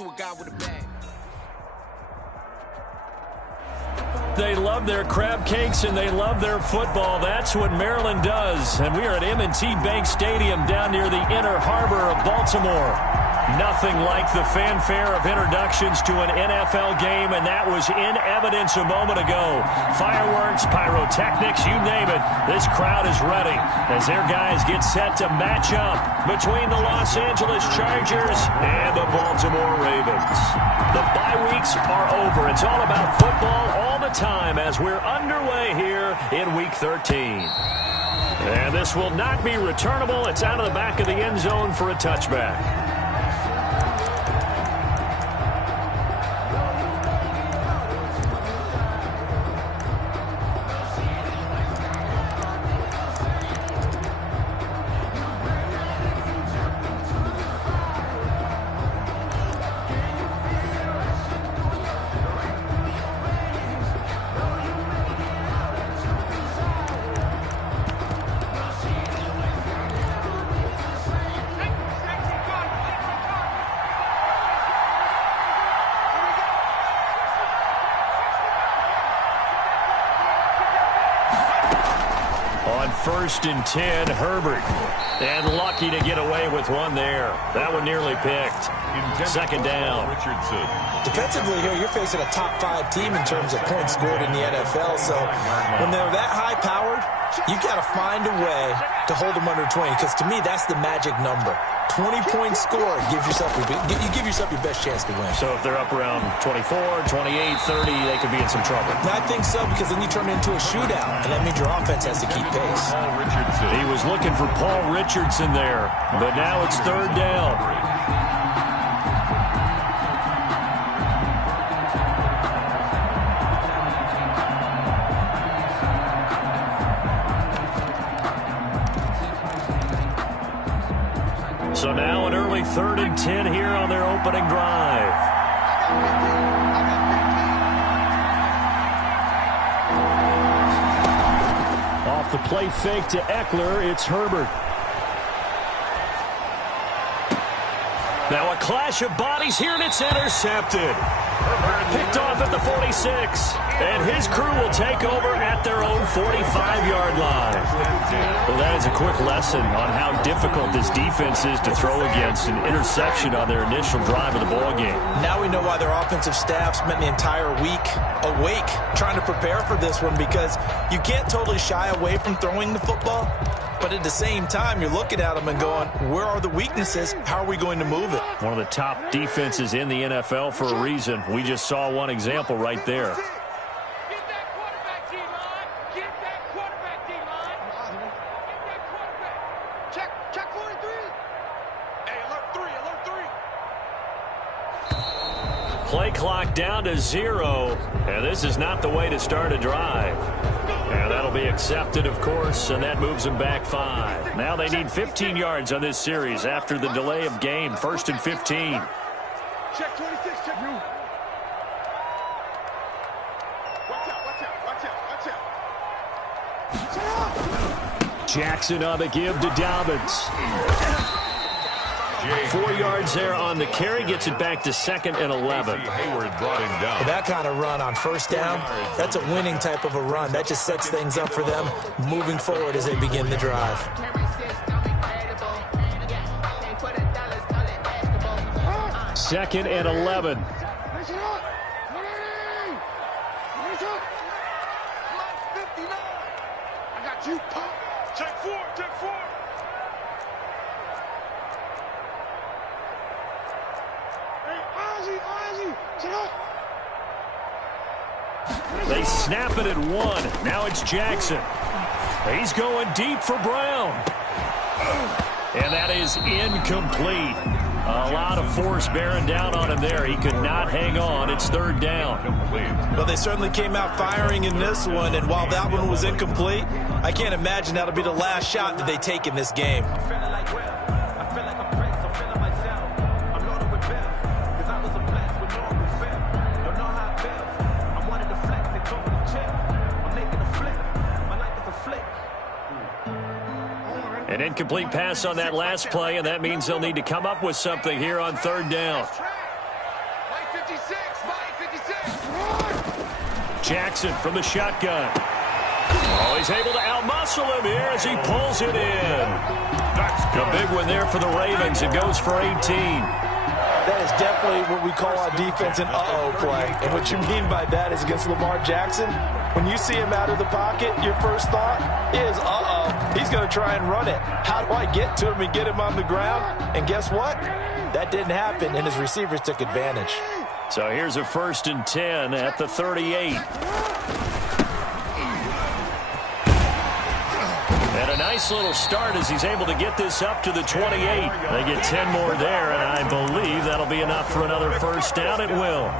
love to a guy with a bag. They love their crab cakes and they love their football. That's what Maryland does. And we are at M&T Bank Stadium down near the Inner Harbor of Baltimore. Nothing like the fanfare of introductions to an NFL game, and that was in evidence a moment ago. Fireworks, pyrotechnics, you name it. This crowd is ready as their guys get set to match up between the Los Angeles Chargers and the Baltimore Ravens. The bye weeks are over. It's all about football all the time as we're underway here in Week 13. And this will not be returnable. It's out of the back of the end zone for a touchback. First and 10, Herbert. And lucky to get away with one there. That one nearly picked. Second down. Defensively here, you're facing a top 5 team in terms of points scored in the NFL. So when they're that high-powered, you got to find a way to hold them under 20. Because to me, that's the magic number. 20 points scored, you give yourself your best chance to win. So if they're up around 24, 28, 30, they could be in some trouble. I think so, because then you turn it into a shootout, and that means your offense has to keep pace. He was looking for Paul Richardson there, but now it's third down. So now an early 3rd and 10 here on their opening drive. Off the play fake to Eckler, it's Herbert. Now a clash of bodies here, and it's intercepted. Picked off at the 46. And his crew will take over at their own 45-yard line. Well, that is a quick lesson on how difficult this defense is to throw against an interception on their initial drive of the ballgame. Now we know why their offensive staff spent the entire week awake trying to prepare for this one, because you can't totally shy away from throwing the football. But at the same time, you're looking at them and going, where are the weaknesses? How are we going to move it? One of the top defenses in the NFL for a reason. We just saw one example right there. Play clock down to 0, and this is not the way to start a drive. And that'll be accepted, of course, and that moves them back 5. Now they need 15 yards on this series after the delay of game. 1st and 15. Check 26, check you. Watch out. Jackson on the give to Dobbins. 4 yards there on the carry, gets it back to 2nd and 11. Well, that kind of run on first down, that's a winning type of a run. That just sets things up for them moving forward as they begin the drive. 2nd and 11. I got you, Pop. Check 4, check 4. They snap it at 1. Now it's Jackson. He's going deep for Brown. And that is incomplete. A lot of force bearing down on him there. He could not hang on. It's 3rd down. Well, they certainly came out firing in this one, and while that one was incomplete, I can't imagine that'll be the last shot that they take in this game. An incomplete pass on that last play, and that means they'll need to come up with something here on 3rd down. Jackson from the shotgun. Oh, he's able to outmuscle him here as he pulls it in. A big one there for the Ravens. It goes for 18. That is definitely what we call on defense an uh-oh play. And what you mean by that is against Lamar Jackson, when you see him out of the pocket, your first thought is, uh-oh, he's going to try and run it. How do I get to him and get him on the ground? And guess what? That didn't happen, and his receivers took advantage. So here's a 1st and 10 at the 38. And a nice little start as he's able to get this up to the 28. They get 10 more there, and I believe that'll be enough for another first down. It will.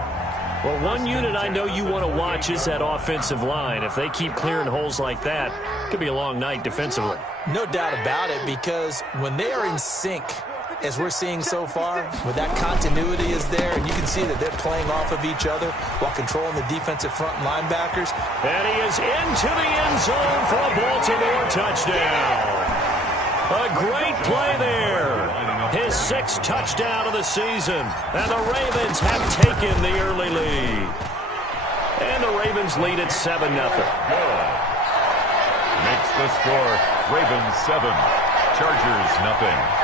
Well, one unit I know you want to watch is that offensive line. If they keep clearing holes like that, it could be a long night defensively. No doubt about it, because when they are in sync, as we're seeing so far, when that continuity is there, and you can see that they're playing off of each other while controlling the defensive front linebackers. And he is into the end zone for a Baltimore touchdown. A great play there. His 6th touchdown of the season. And the Ravens have taken the early lead. And the Ravens lead at 7-0. Makes the score Ravens 7, Chargers 0.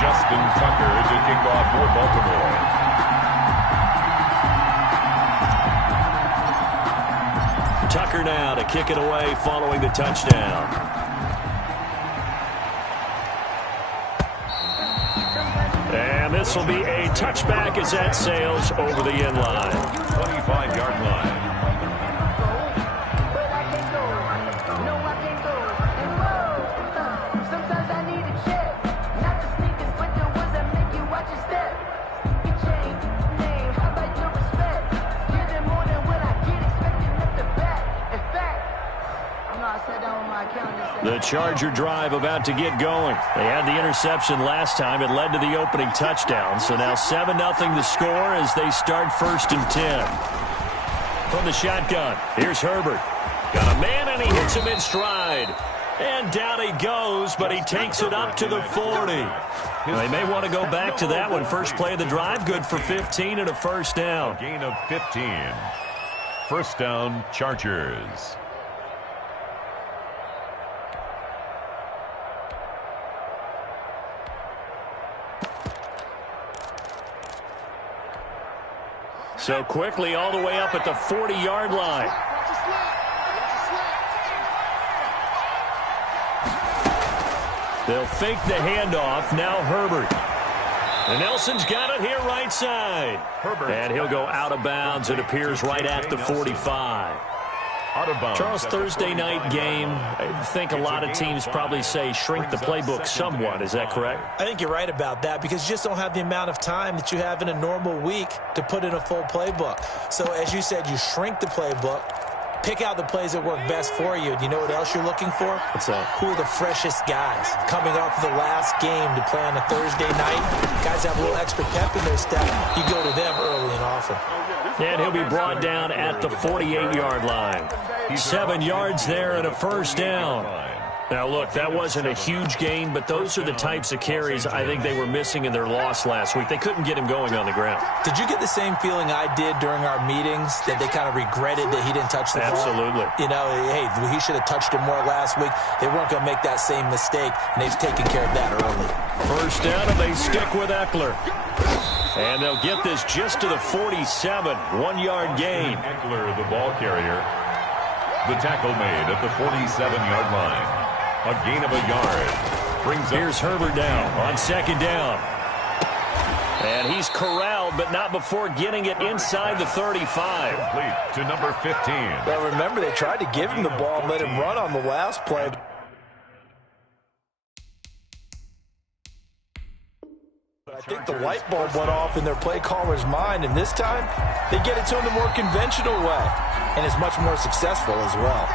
Justin Tucker to kick off for Baltimore. Tucker now to kick it away following the touchdown. And this will be a touchback as that sails over the end line. 25-yard line. The Charger drive about to get going. They had the interception last time. It led to the opening touchdown. So now 7-0 the score as they start 1st and 10. From the shotgun, here's Herbert. Got a man, and he hits him in stride. And down he goes, but he takes it up to the 40. Now, they may want to go back to that one. First play of the drive, good for 15 and a first down. A gain of 15. First down, Chargers. So quickly all the way up at the 40-yard line. They'll fake the handoff. Now Herbert. And Nelson's got it here right side. Herbert. And he'll go out of bounds. It appears right at the 45. Out of bounds. Charles, Thursday night game, I think a lot of teams probably say shrink the playbook somewhat. Is that correct? I think you're right about that because you just don't have the amount of time that you have in a normal week to put in a full playbook. So as you said, you shrink the playbook, pick out the plays that work best for you. Do you know what else you're looking for? What's that? Who are the freshest guys coming off the last game to play on a Thursday night? Guys have a little extra pep in their step. You go to them early and often. And he'll be brought down at the 48-yard line. 7 yards there and a first down. Now, look, that wasn't a huge gain, but those are the types of carries I think they were missing in their loss last week. They couldn't get him going on the ground. Did you get the same feeling I did during our meetings, that they kind of regretted that he didn't touch the ball? Absolutely. You know, hey, he should have touched him more last week. They weren't going to make that same mistake, and they've taken care of that early. First down, and they stick with Eckler. And they'll get this just to the 47, 1-yard gain. Eckler, the ball carrier. The tackle made at the 47-yard line. A gain of a yard. Brings up. Here's Herbert now on second down. And he's corralled, but not before getting it inside the 35. Complete to number 15. Well, remember, they tried to give him the ball and let him run on the last play. I think the light bulb went off in their play caller's mind, and this time they get it to him the more conventional way, and it's much more successful as well.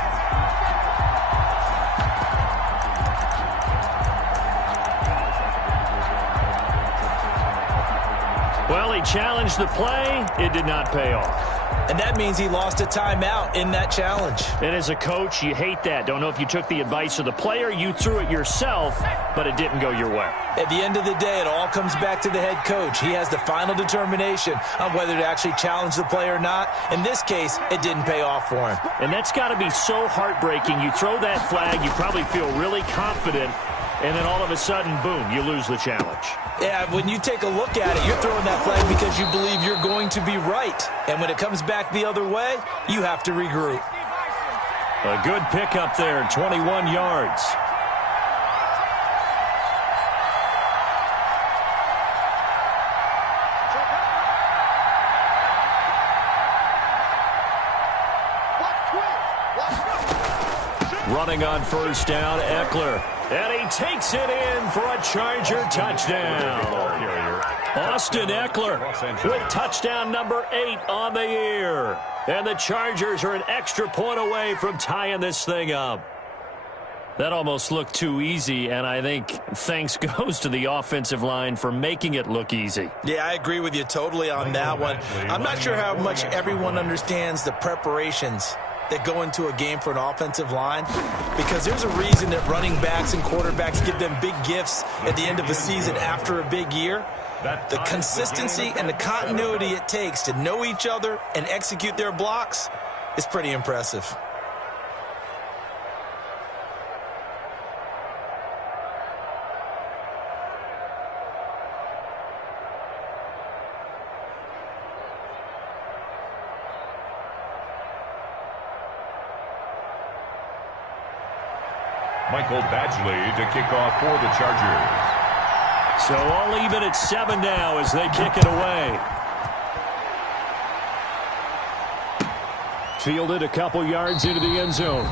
Well, he challenged the play. It did not pay off. And that means he lost a timeout in that challenge. And as a coach, you hate that. Don't know if you took the advice of the player, you threw it yourself, but it didn't go your way. At the end of the day, it all comes back to the head coach. He has the final determination on whether to actually challenge the play or not. In this case, it didn't pay off for him. And that's got to be so heartbreaking. You throw that flag, you probably feel really confident, and then all of a sudden, boom, you lose the challenge. Yeah, when you take a look at it, you're throwing that flag because you believe you're going to be right. And when it comes back the other way, you have to regroup. A good pickup there, 21 yards. Running on first down, Eckler. And he takes it in for a Charger touchdown. Austin Eckler with touchdown number 8 on the year. And the Chargers are an extra point away from tying this thing up. That almost looked too easy, and I think thanks goes to the offensive line for making it look easy. Yeah, I agree with you totally on that one. I'm not sure how much everyone understands the preparations that go into a game for an offensive line, because there's a reason that running backs and quarterbacks give them big gifts at the end of the season after a big year. The consistency and the continuity it takes to know each other and execute their blocks is pretty impressive. Michael Badgley to kick off for the Chargers. So all even at 7 now as they kick it away. Fielded a couple yards into the end zone.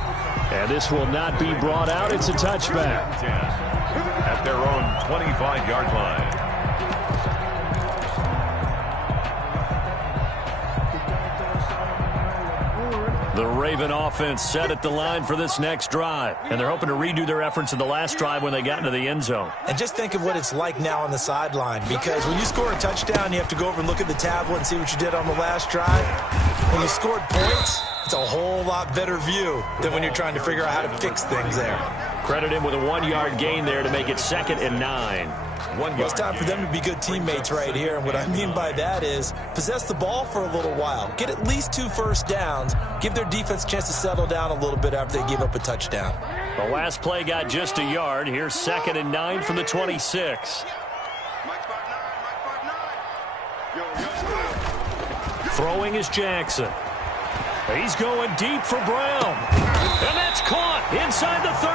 And this will not be brought out. It's a touchback. At their own 25-yard line. The Raven offense set at the line for this next drive. And they're hoping to redo their efforts in the last drive when they got into the end zone. And just think of what it's like now on the sideline, because when you score a touchdown, you have to go over and look at the tablet and see what you did on the last drive. When you scored points, it's a whole lot better view than when you're trying to figure out how to fix things there. Credit him with a 1-yard gain there to make it 2nd and 9. Well, it's time for them to be good teammates right here. And what I mean by that is possess the ball for a little while. Get at least 2 first downs. Give their defense a chance to settle down a little bit after they give up a touchdown. The last play got just a yard. Here's 2nd and 9 from the 26. Throwing is Jackson. He's going deep for Brown. And that's caught inside the 30.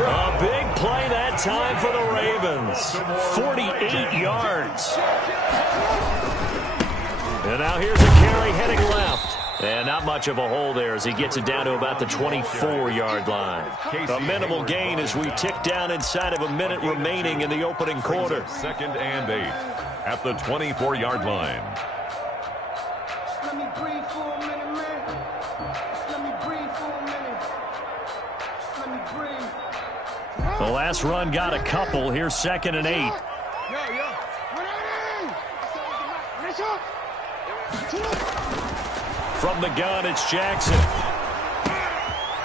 A big play that time for the Ravens. 48 yards. And now here's a carry heading left. And not much of a hole there as he gets it down to about the 24-yard line. A minimal gain as we tick down inside of a minute remaining in the opening quarter. 2nd and 8 at the 24-yard line. Let me breathe for a minute, man. Just let me breathe for a minute. Just let me breathe. The last run got a couple. Here's 2nd and 8. From the gun, it's Jackson.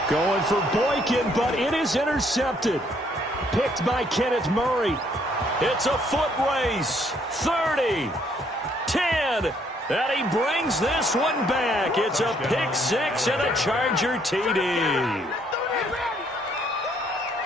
Going for Boykin, but it is intercepted. Picked by Kenneth Murray. It's a foot race. 30, 10, and he brings this one back. It's a pick 6 and a Charger TD.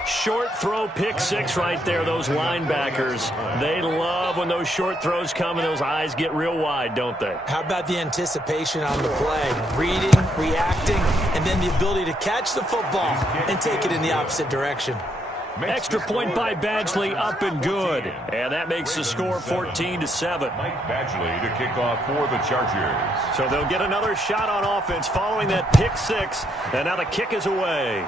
Short throw pick 6 right there. Those linebackers, they love when those short throws come and those eyes get real wide, don't they? How about the anticipation on the play? Reading, reacting, and then the ability to catch the football and take it in the opposite direction. Extra point by Badgley, up and good. And that makes the score 14-7. Mike Badgley to kick off for the Chargers. So they'll get another shot on offense following that pick 6. And now the kick is away.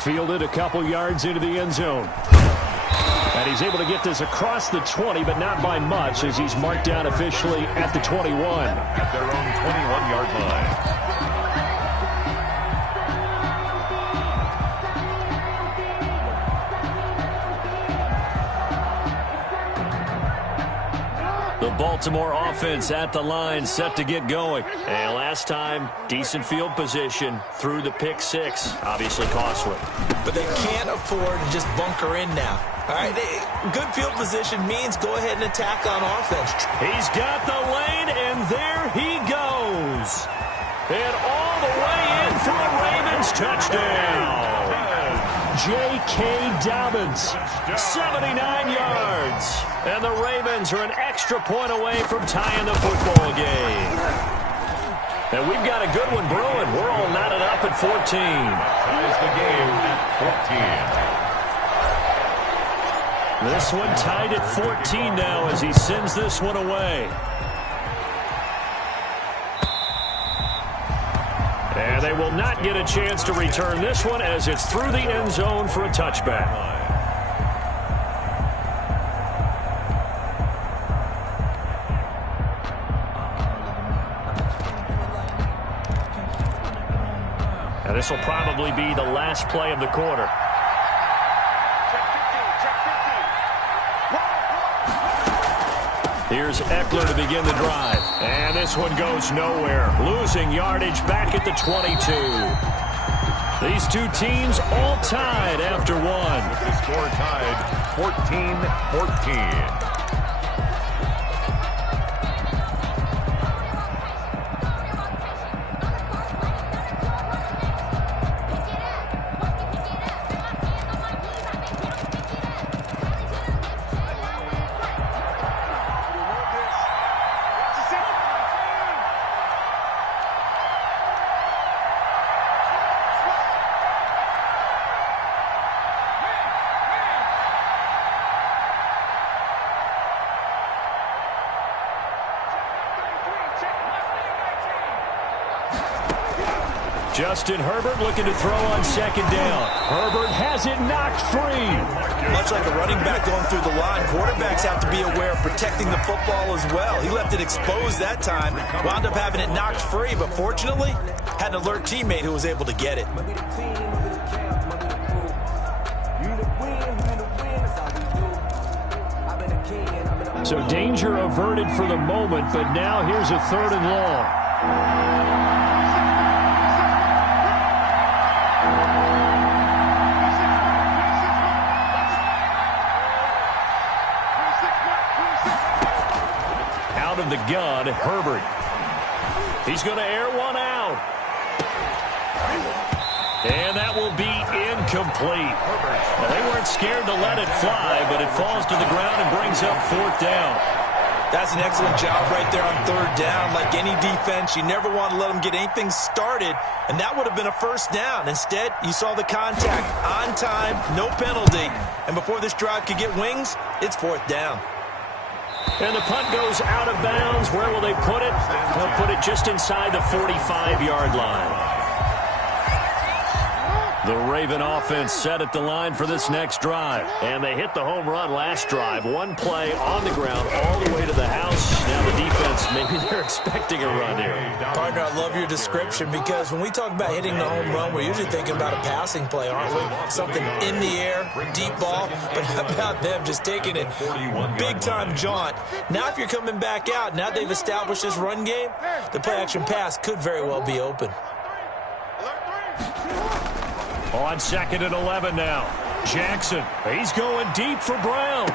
Fielded a couple yards into the end zone. And he's able to get this across the 20, but not by much, as he's marked down officially at the 21. At their own 21-yard line. The Baltimore offense at the line, set to get going. And last time, decent field position through the pick six. Obviously costly. But they can't afford to just bunker in now. All right, good field position means go ahead and attack on offense. He's got the lane, and there he goes. And all the way in for a Ravens touchdown. J.K. Dobbins, 79 yards. And the Ravens are an extra point away from tying the football game. And we've got a good one brewing. We're all knotted up at 14. Ties the game at 14. This one tied at 14 now as he sends this one away. And they will not get a chance to return this one as it's through the end zone for a touchback. And this will probably be the last play of the quarter. Here's Eckler to begin the drive. And this one goes nowhere. Losing yardage back at the 22. These two teams all tied after one. With the score tied 14-14. Justin Herbert looking to throw on second down. Herbert has it knocked free. Much like a running back going through the line, quarterbacks have to be aware of protecting the football as well. He left it exposed that time, wound up having it knocked free, but fortunately, had an alert teammate who was able to get it. So danger averted for the moment, but now here's a 3rd and long. Out of the gun, Herbert. He's going to air one out. And that will be incomplete. Well, they weren't scared to let it fly, but it falls to the ground and brings up 4th down. That's an excellent job right there on 3rd down. Like any defense, you never want to let them get anything started, and that would have been a 1st down. Instead, you saw the contact on time, no penalty, and before this drive could get wings, it's 4th down. And the punt goes out of bounds. Where will they put it? They'll put it just inside the 45-yard line. The Raven offense set at the line for this next drive. And they hit the home run last drive. One play on the ground all the way to the house. Now the defense, maybe they're expecting a run here. Partner, I love your description because when we talk about hitting the home run, we're usually thinking about a passing play, aren't we? Something in the air, deep ball. But how about them just taking it big-time jaunt? Now if you're coming back out, now they've established this run game, the play-action pass could very well be open. On 2nd and 11 now. Jackson, he's going deep for Brown.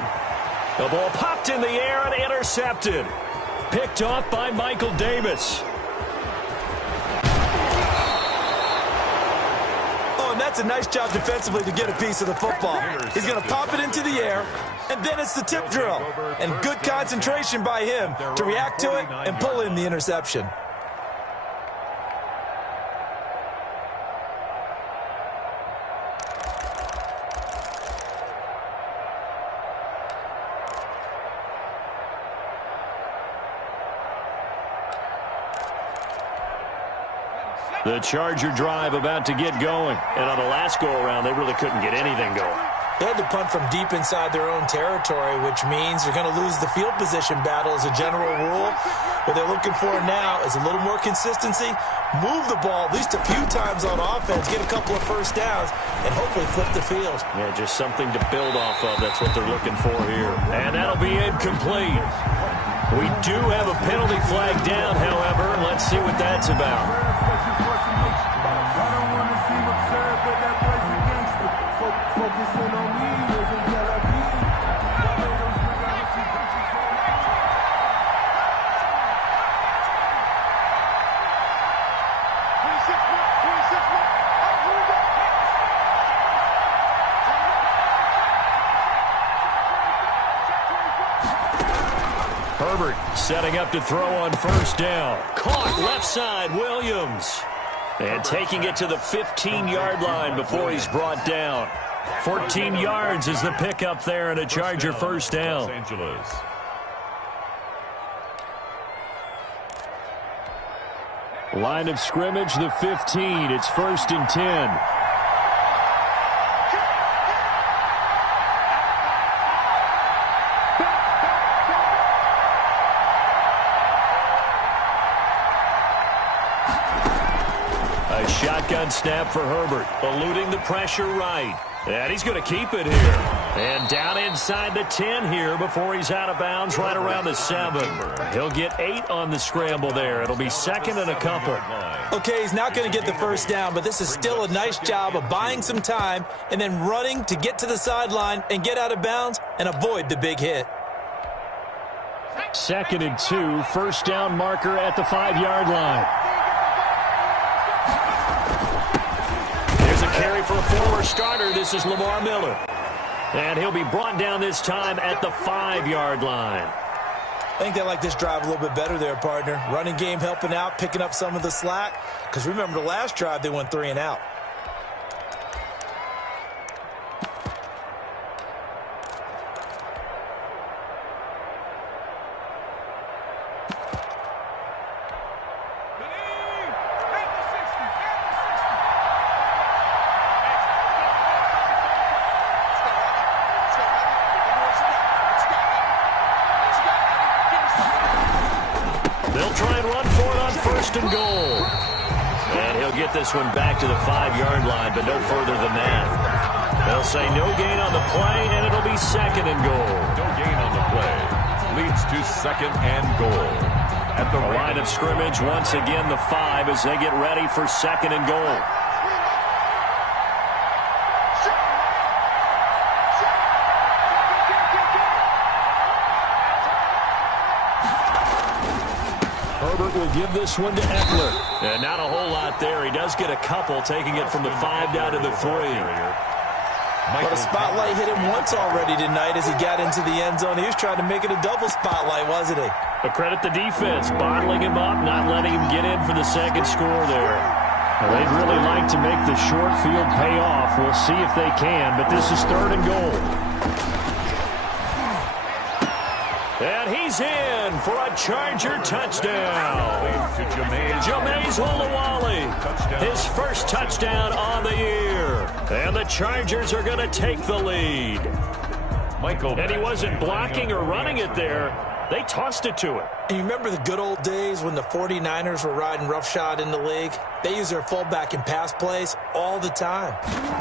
The ball popped in the air and intercepted. Picked off by Michael Davis. Oh, and that's a nice job defensively to get a piece of the football. He's going to pop it into the air, and then it's the tip drill. And good concentration by him to react to it and pull in the interception. The Charger drive about to get going. And on the last go-around, they really couldn't get anything going. They had to punt from deep inside their own territory, which means you're going to lose the field position battle as a general rule. What they're looking for now is a little more consistency, move the ball at least a few times on offense, get a couple of 1st downs, and hopefully flip the field. Yeah, just something to build off of. That's what they're looking for here. And that'll be incomplete. We do have a penalty flag down, however. Let's see what that's about. Herbert setting up to throw on first down. Caught left side, Williams. And taking it to the 15-yard line before he's brought down. 14 yards is the pickup there and a Charger first down. Los Angeles. Line of scrimmage, the 15. It's 1st and 10. Shotgun snap for Herbert, eluding the pressure right. And he's going to keep it here. And down inside the 10 here before he's out of bounds right around the 7. He'll get 8 on the scramble there. It'll be 2nd and a couple. Okay, he's not going to get the first down, but this is still a nice job of buying some time and then running to get to the sideline and get out of bounds and avoid the big hit. 2nd and 2, first down marker at the 5-yard line. Carry for a former starter. This is Lamar Miller. And he'll be brought down this time at the 5-yard line. I think they like this drive a little bit better there, partner. Running game helping out, picking up some of the slack. Because remember the last drive, they went 3 and out. And goal. And he'll get this one back to the 5-yard line, but no further than that. They'll say no gain on the play, and it'll be 2nd and goal. No gain on the play. Leads to 2nd and goal. At the line of scrimmage, once again, the 5 as they get ready for 2nd and goal. Will give this one to Eckler. And not a whole lot there. He does get a couple, taking it from the 5 down to the 3. But a spotlight hit him once already tonight as he got into the end zone. He was trying to make it a double spotlight, wasn't he? But credit the defense, bottling him up, not letting him get in for the 2nd score there. Well, they'd really like to make the short field pay off. We'll see if they can, but this is 3rd and goal. And he's in for a Charger touchdown. Jameis Olawale, his first touchdown on the year. And the Chargers are going to take the lead. And he wasn't blocking or running it there. They tossed it to him. And you remember the good old days when the 49ers were riding roughshod in the league? They use their fullback in pass plays all the time.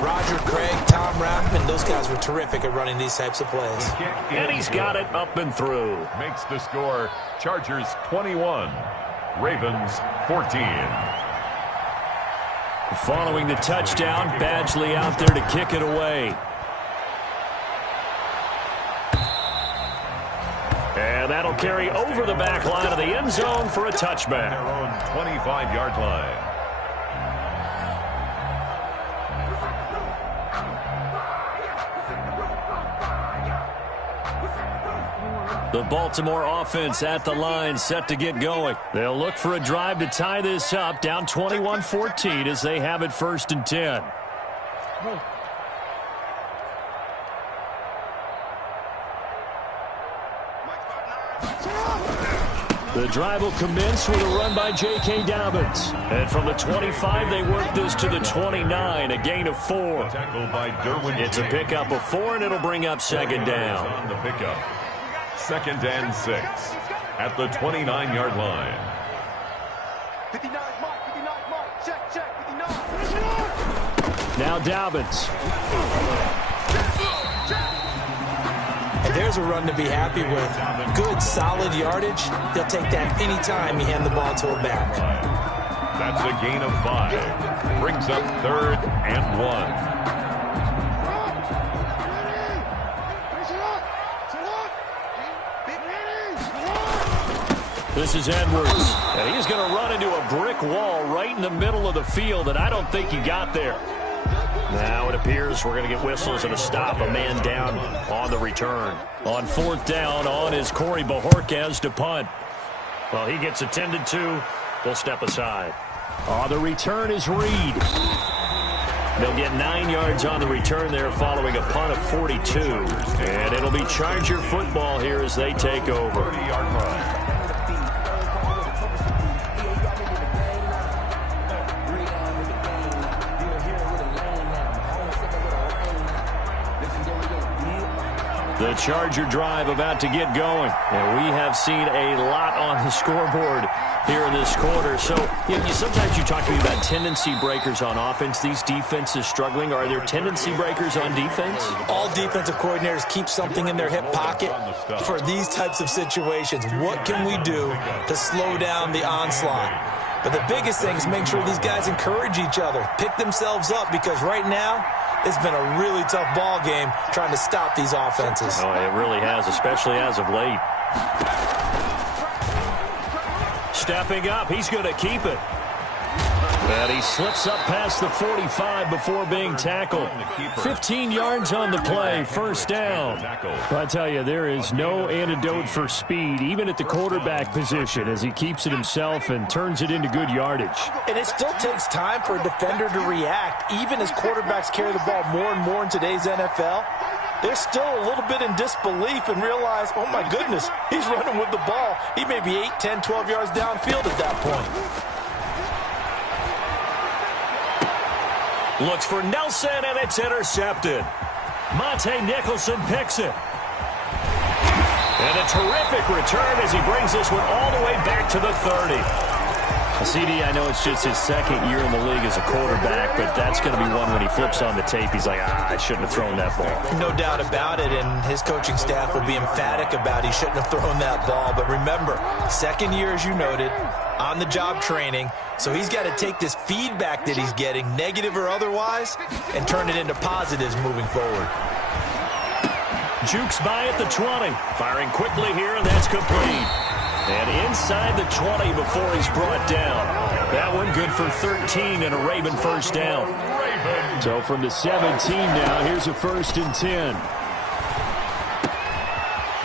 Roger Craig, Tom Rathman, those guys were terrific at running these types of plays. And he's got it up and through. Makes the score Chargers 21, Ravens 14. Following the touchdown, Badgley out there to kick it away. And that'll carry over the back line of the end zone for a touchback. Their own 25-yard line. The Baltimore offense at the line, set to get going. They'll look for a drive to tie this up, down 21-14 as they have it 1st and 10. The drive will commence with a run by J.K. Dobbins. And from the 25, they work this to the 29, a gain of 4. Tackle by Derwin. It's a pickup of 4, and it'll bring up 2nd down. On the pickup. 2nd and 6 at the 29-yard line. 59, Mike, 59, Mike. Check, 59. Now Dobbins. there's a run to be happy with. Good, solid yardage. He'll take that anytime you hand the ball to a back. That's a gain of 5. Brings up 3rd and 1. This is Edwards, and he's going to run into a brick wall right in the middle of the field, and I don't think he got there. Now it appears we're going to get whistles and a stop, a man down on the return. On 4th down, on is Corey Bajorquez to punt. Well, he gets attended to. We'll step aside. The return is Reed. They'll get 9 yards on the return there following a punt of 42. And it'll be Charger football here as they take over. 30-yard line. The Charger drive about to get going. And we have seen a lot on the scoreboard here in this quarter. So, sometimes you talk to me about tendency breakers on offense. These defenses struggling. Are there tendency breakers on defense? All defensive coordinators keep something in their hip pocket for these types of situations. What can we do to slow down the onslaught? But the biggest thing is make sure these guys encourage each other, pick themselves up, because right now, it's been a really tough ball game trying to stop these offenses. Oh, it really has, especially as of late. Stepping up, he's going to keep it. And he slips up past the 45 before being tackled. 15 yards on the play, 1st down. I tell you, there is no antidote for speed, even at the quarterback position, as he keeps it himself and turns it into good yardage. And it still takes time for a defender to react, even as quarterbacks carry the ball more and more in today's NFL. They're still a little bit in disbelief and realize, oh my goodness, he's running with the ball. He may be 8, 10, 12 yards downfield at that point. Looks for Nelson, and it's intercepted. Monte Nicholson picks it. And a terrific return as he brings this one all the way back to the 30. CD, I know it's just his 2nd year in the league as a quarterback, but that's going to be one when he flips on the tape. He's like, I shouldn't have thrown that ball. No doubt about it, and his coaching staff will be emphatic about he shouldn't have thrown that ball. But remember, 2nd year, as you noted, on-the-job training, so he's got to take this feedback that he's getting, negative or otherwise, and turn it into positives moving forward. Jukes by at the 20. Firing quickly here, and that's complete. And inside the 20 before he's brought down. That one good for 13 and a Raven 1st down. So from the 17 now, here's a 1st and 10.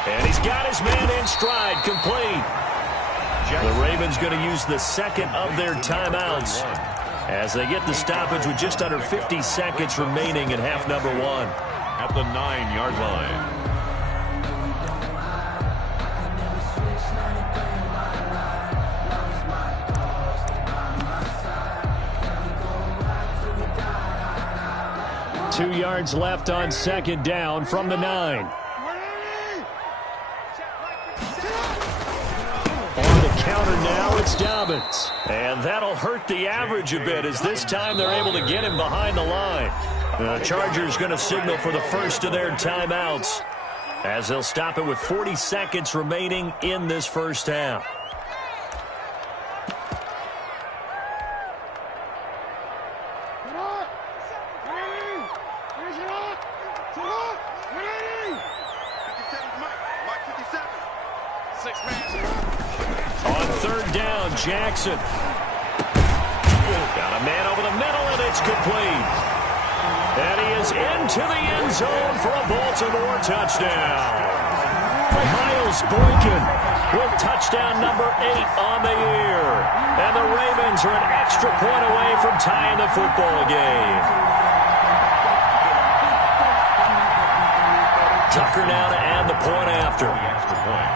And he's got his man in stride, complete. The Ravens going to use the 2nd of their timeouts as they get the stoppage with just under 50 seconds remaining in half number 1. At the 9-yard line. Two yards left on 2nd down from the 9. On the counter now, it's Dobbins. And that'll hurt the average a bit as this time they're able to get him behind the line. The Chargers going to signal for the 1st of their timeouts as they'll stop it with 40 seconds remaining in this 1st half. On 3rd down, Jackson. Got a man over the middle, and it's complete. And he is into the end zone for a Baltimore touchdown. Miles Boykin with touchdown number 8 on the year. And the Ravens are an extra point away from tying the football game. Tucker now to add the point after. Extra point.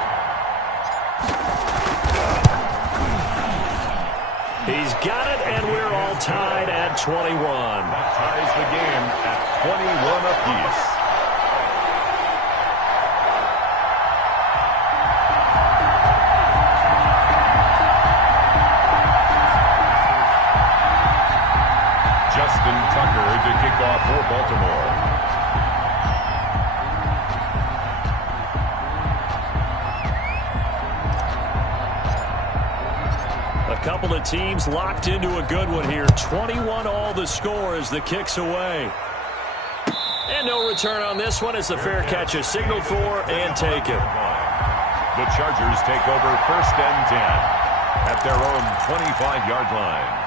He's got it, and we're all tied at 21. That ties the game at 21 apiece. Justin Tucker to kick off for Baltimore. couple of teams locked into a good one here. 21 all the score as the kick's away. And no return on this one as the fair catch is signaled for and taken. The Chargers take over 1st and 10 at their own 25-yard line.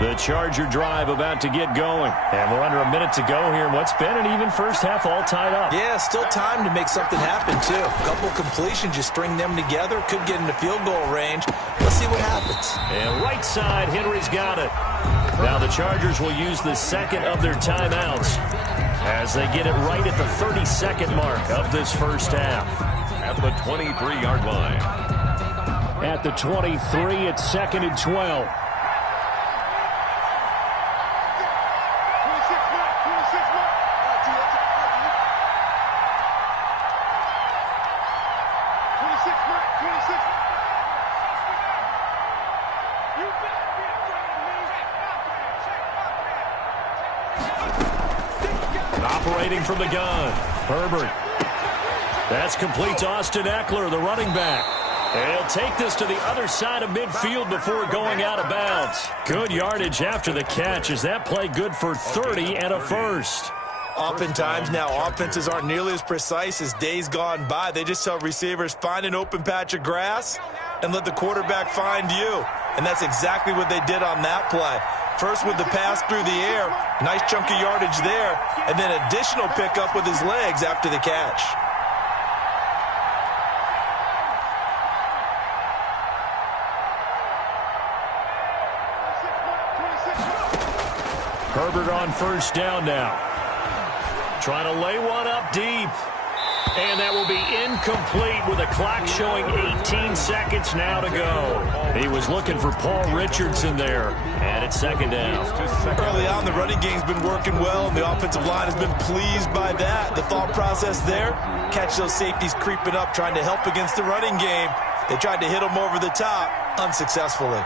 The Charger drive about to get going. And we're under a minute to go here in what's been an even first half all tied up. Yeah, still time to make something happen, too. A couple completions, you string them together, could get into field goal range. Let's see what happens. And right side, Henry's got it. Now the Chargers will use the second of their timeouts as they get it right at the 30-second mark of this first half. At the 23-yard line. At the 23, it's 2nd and 12. Operating from the gun, Herbert. That's complete to Austin Eckler, the running back. And he'll take this to the other side of midfield before going out of bounds. Good yardage after the catch. Is that play good for 30 and a first? Oftentimes now, offenses aren't nearly as precise as days gone by. They just tell receivers, find an open patch of grass and let the quarterback find you. And that's exactly what they did on that play. First with the pass through the air, nice chunk of yardage there, and then additional pickup with his legs after the catch. Herbert on first down now. Trying to lay one up deep. And that will be incomplete with a clock showing 18 seconds now to go. He was looking for Paul Richardson there. And it's 2nd down. Early on, the running game's been working well, and the offensive line has been pleased by that. The thought process there, catch those safeties creeping up, trying to help against the running game. They tried to hit them over the top, unsuccessfully.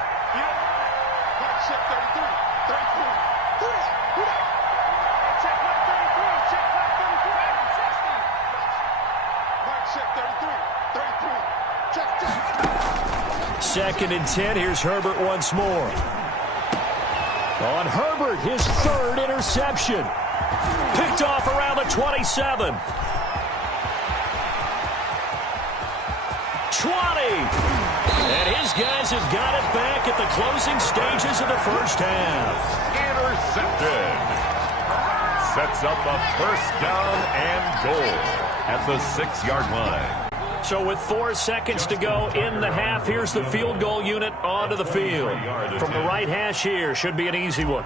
Second and 10. Here's Herbert once more. On Herbert, his 3rd interception. Picked off around the 27. 20. And his guys have got it back at the closing stages of the first half. Intercepted. Sets up a 1st down and goal at the 6-yard line. So with 4 seconds to go in the half, here's the field goal unit onto the field. From the right hash here, should be an easy one.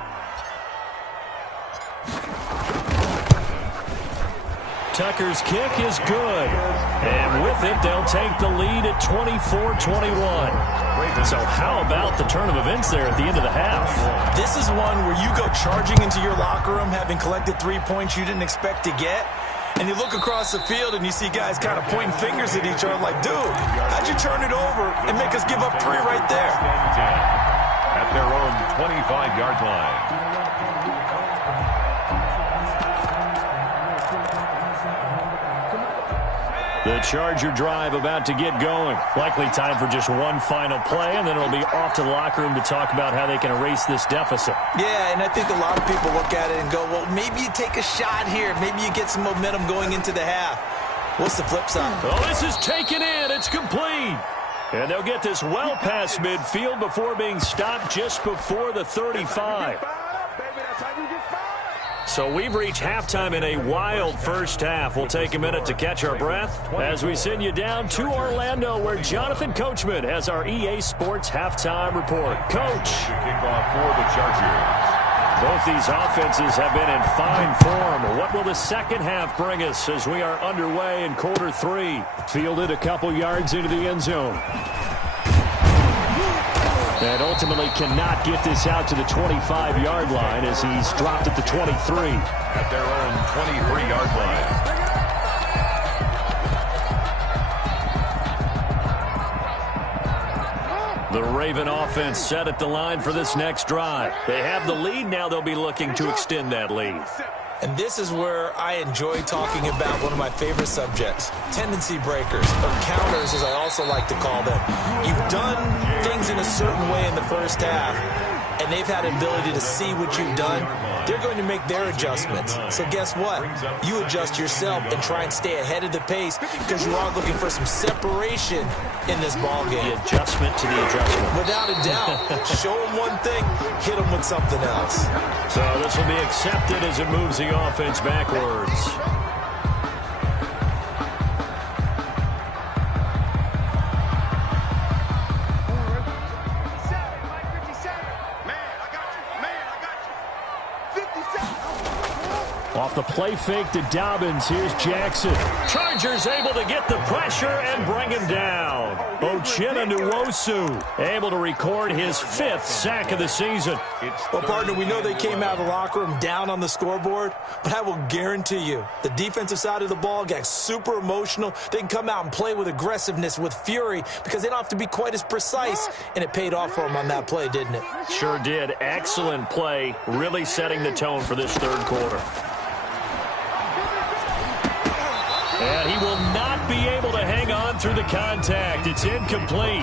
Tucker's kick is good. And with it, they'll take the lead at 24-21. So how about the turn of events there at the end of the half? This is one where you go charging into your locker room having collected 3 points you didn't expect to get. And you look across the field and you see guys kind of pointing fingers at each other like, dude, how'd you turn it over and make us give up 3 right there? At their own 25-yard line. The Charger drive about to get going. Likely time for just one final play, and then it'll be off to the locker room to talk about how they can erase this deficit. Yeah, and I think a lot of people look at it and go, well, maybe you take a shot here. Maybe you get some momentum going into the half. What's the flip side? Oh, this is taken in. It's complete. And they'll get this well past midfield before being stopped just before the 35. So we've reached halftime in a wild first half. We'll take a minute to catch our breath as we send you down to Orlando, where Jonathan Coachman has our EA Sports halftime report. Coach. Kickoff for the Chargers. Both these offenses have been in fine form. What will the second half bring us as we are underway in quarter 3? Fielded a couple yards into the end zone. And ultimately cannot get this out to the 25-yard line as he's dropped at the 23. At their own 23-yard line. The Raven offense set at the line for this next drive. They have the lead. Now they'll be looking to extend that lead. And this is where I enjoy talking about one of my favorite subjects, tendency breakers, or counters as I also like to call them. You've done things in a certain way in the first half, and they've had an ability to see what you've done. They're going to make their adjustments. So guess what? You adjust yourself and try and stay ahead of the pace because you are looking for some separation in this ball game. The adjustment to the adjustment. Without a doubt. Show them one thing, hit them with something else. So this will be accepted as it moves the offense backwards. Off the play fake to Dobbins. Here's Jackson. Chargers able to get the pressure and bring him down. Uchenna Nwosu able to record his 5th sack of the season. Well, partner, we know they came out of the locker room down on the scoreboard, but I will guarantee you the defensive side of the ball got super emotional. They can come out and play with aggressiveness, with fury, because they don't have to be quite as precise, and it paid off for them on that play, didn't it? Sure did. Excellent play, really setting the tone for this third quarter. And he will not be able to hang on through the contact. It's incomplete.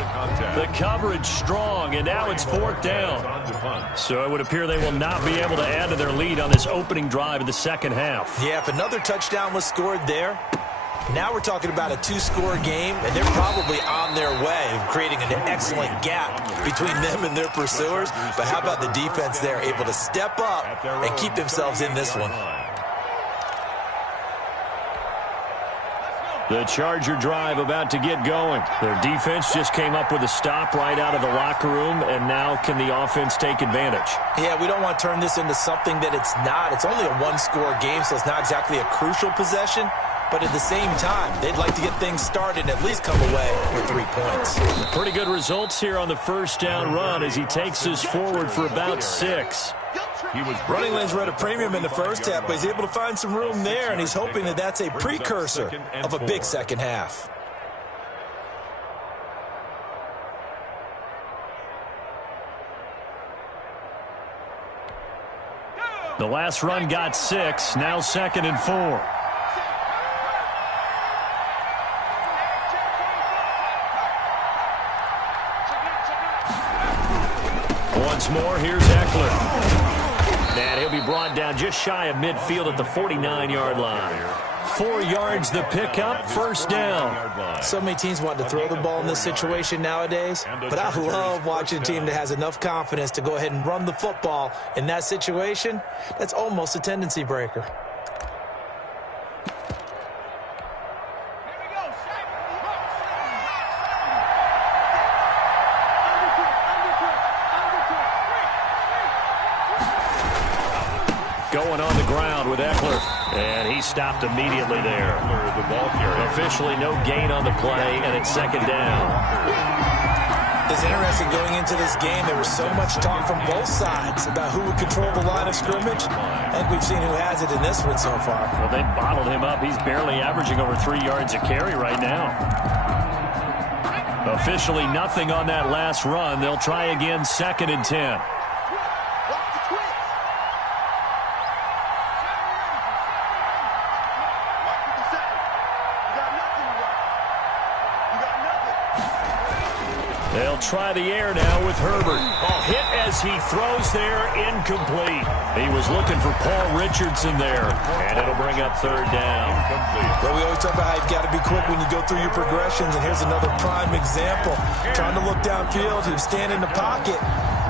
The coverage strong, and now it's 4th down. So it would appear they will not be able to add to their lead on this opening drive of the second half. Yeah, if another touchdown was scored there, now we're talking about a 2-score game, and they're probably on their way of creating an excellent gap between them and their pursuers. But how about the defense there, able to step up and keep themselves in this one? The Charger drive about to get going. Their defense just came up with a stop right out of the locker room, and now can the offense take advantage? Yeah, we don't want to turn this into something that it's not. It's only a 1-score game, so it's not exactly a crucial possession. But at the same time, they'd like to get things started and at least come away with 3 points. Pretty good results here on the first down run as he takes us forward for about 6. Running lanes were at a premium in the first half, but he's able to find some room there, and he's hoping that that's a precursor of a big second half. The last run got 6, now 2nd and 4. Once more, here's Eckler. And he'll be brought down just shy of midfield at the 49-yard line. 4 yards the pickup, 1st down. So many teams want to throw the ball in this situation nowadays, but I love watching a team that has enough confidence to go ahead and run the football in that situation. That's almost a tendency breaker. Going on the ground with Eckler, and he stopped immediately there. Officially no gain on the play, and it's 2nd down. It's interesting going into this game. There was so much talk from both sides about who would control the line of scrimmage. I think we've seen who has it in this one so far. Well, they bottled him up. He's barely averaging over 3 yards a carry right now. Officially nothing on that last run. They'll try again, 2nd and 10. They'll try the air now with Herbert. Hit as he throws there, incomplete. He was looking for Paul Richardson there, and it'll bring up 3rd down. Well, we always talk about how you've got to be quick when you go through your progressions, and here's another prime example. Trying to look downfield, he was standing in the pocket,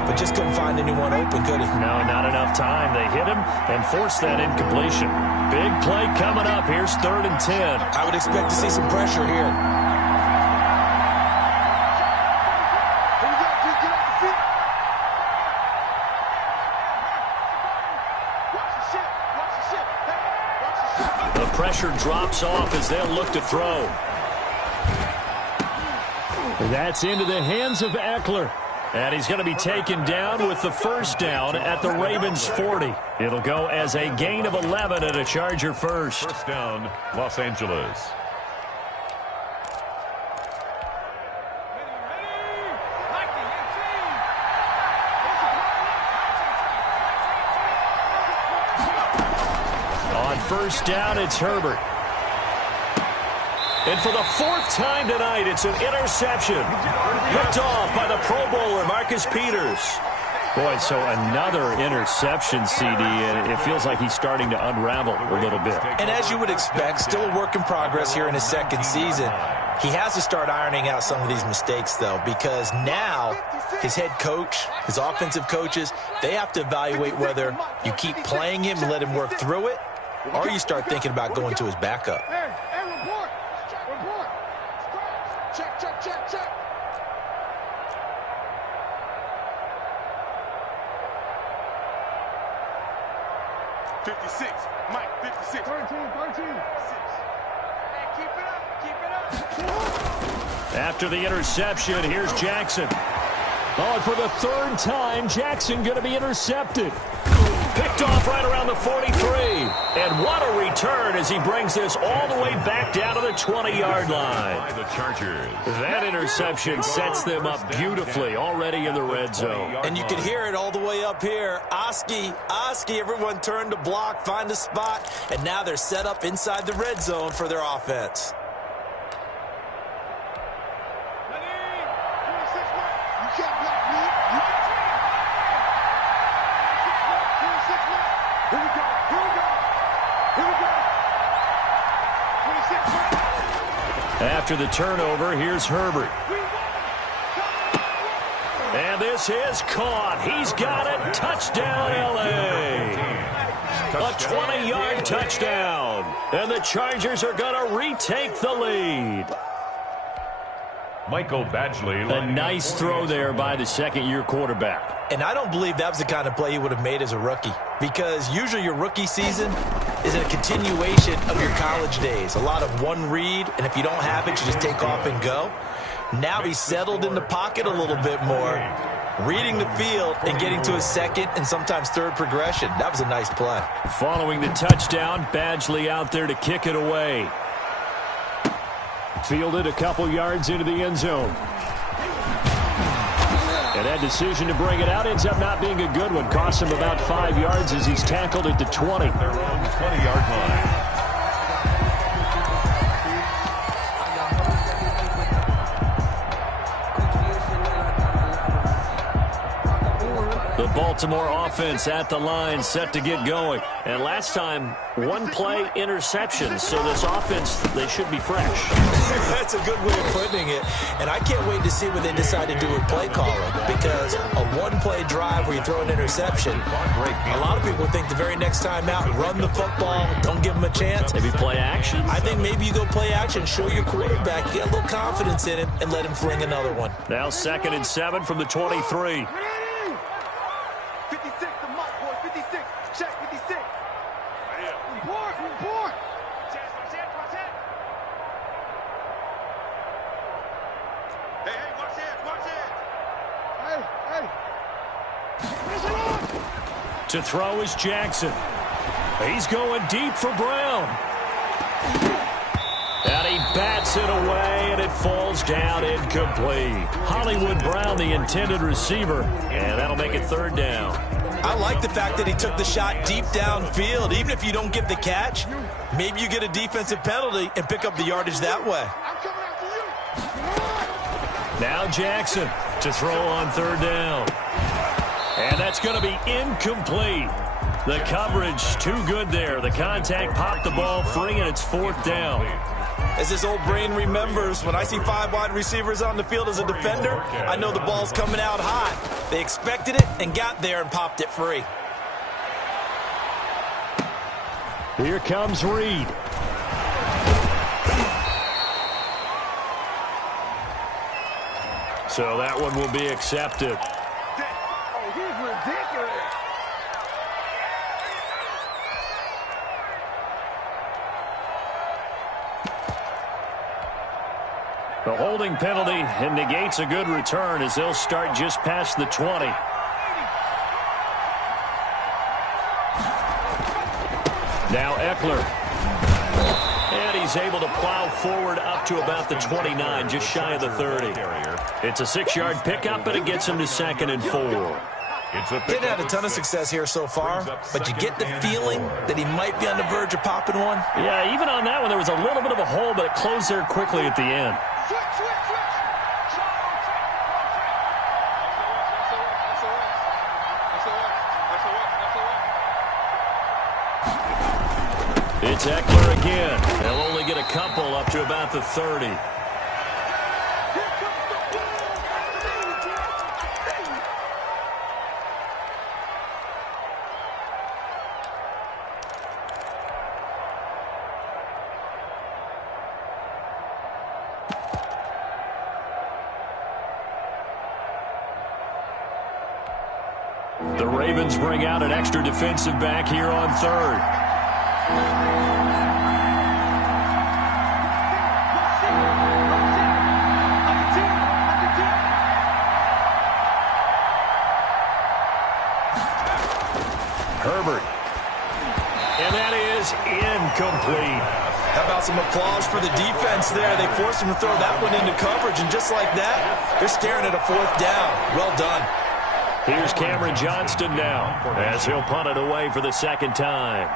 but just couldn't find anyone open, could he? No, not enough time. They hit him and forced that incompletion. Big play coming up. Here's 3rd and 10. I would expect to see some pressure here. The pressure drops off as they'll look to throw. That's into the hands of Eckler. And he's going to be taken down with the 1st down at the Ravens 40. It'll go as a gain of 11 and a Charger first. 1st down, Los Angeles. On first down, it's Herbert. And for the fourth time tonight, it's an interception. Picked off by the Pro Bowler, Marcus Peters. Boy, so another interception, CD, and it feels like he's starting to unravel a little bit. And as you would expect, still a work in progress here in his second season. He has to start ironing out some of these mistakes, though, because now his head coach, his offensive coaches, they have to evaluate whether you keep playing him and let him work through it, or you start thinking about going to his backup. Check. 56, Mike, 56. 13. Hey, keep it up. After the interception, here's Jackson. Oh, and for the third time, Jackson going to be intercepted. Picked off right around the 43. And what a return as he brings this all the way back down to the 20-yard line. The Chargers. That interception sets them up beautifully already in the red zone. And you can hear it all the way up here. Oski, everyone turned to block, find a spot, and now they're set up inside the red zone for their offense. After the turnover, here's Herbert. And this is caught. He's got it. Touchdown, L.A. A 20-yard touchdown. And the Chargers are going to retake the lead. Michael Badgley. A nice throw there by the second-year quarterback. And I don't believe that was the kind of play he would have made as a rookie, because usually your rookie season is a continuation of your college days. A lot of one read, and if you don't have it, you just take off and go. Now he's settled in the pocket a little bit more, reading the field and getting to his second and sometimes third progression. That was a nice play. Following the touchdown, Badgley out there to kick it away. Fielded a couple yards into the end zone. And that decision to bring it out ends up not being a good one. Costs him about 5 yards as he's tackled at the 20. Their own 20-yard line. The Baltimore offense at the line, set to get going. And last time, one-play interception. So this offense, they should be fresh. That's a good way of putting it. And I can't wait to see what they decide to do with play calling, because a one-play drive where you throw an interception, a lot of people think the very next time out, run the football, don't give them a chance. Maybe play action? I think maybe you go play action, show your quarterback, get a little confidence in him, and let him fling another one. Now 2nd and 7 from the 23. 56, the mark, boy, 56. Check, 56. Right here. Report. Watch it. Hey, watch it. Hey. To throw is Jackson. He's going deep for Brown. And he bats it away, and it falls down incomplete. Hollywood Brown, the intended receiver, and that'll make it 3rd down. I like the fact that he took the shot deep downfield. Even if you don't get the catch, maybe you get a defensive penalty and pick up the yardage that way. Now Jackson to throw on 3rd down. And that's going to be incomplete. The coverage too good there. The contact popped the ball free, and it's 4th down. As this old brain remembers, when I see 5 wide receivers on the field as a defender, I know the ball's coming out hot. They expected it and got there and popped it free. Here comes Reed. So that one will be accepted. Oh, he's ridiculous. The holding penalty negates a good return as they'll start just past the 20. Now Eckler. And he's able to plow forward up to about the 29, just shy of the 30. It's a 6-yard pickup, but it gets him to 2nd and 4. Didn't have a ton of success here so far, but you get the feeling that he might be on the verge of popping one. Yeah, even on that one, there was a little bit of a hole, but it closed there quickly at the end. It's Eckler again. They'll only get a couple up to about the 30. The Ravens bring out an extra defensive back here on third. Herbert. And that is incomplete. How about some applause for the defense there? They forced him to throw that one into coverage, and just like that, they're staring at a fourth down. Well done. Here's Cameron Johnston now, as he'll punt it away for the second time.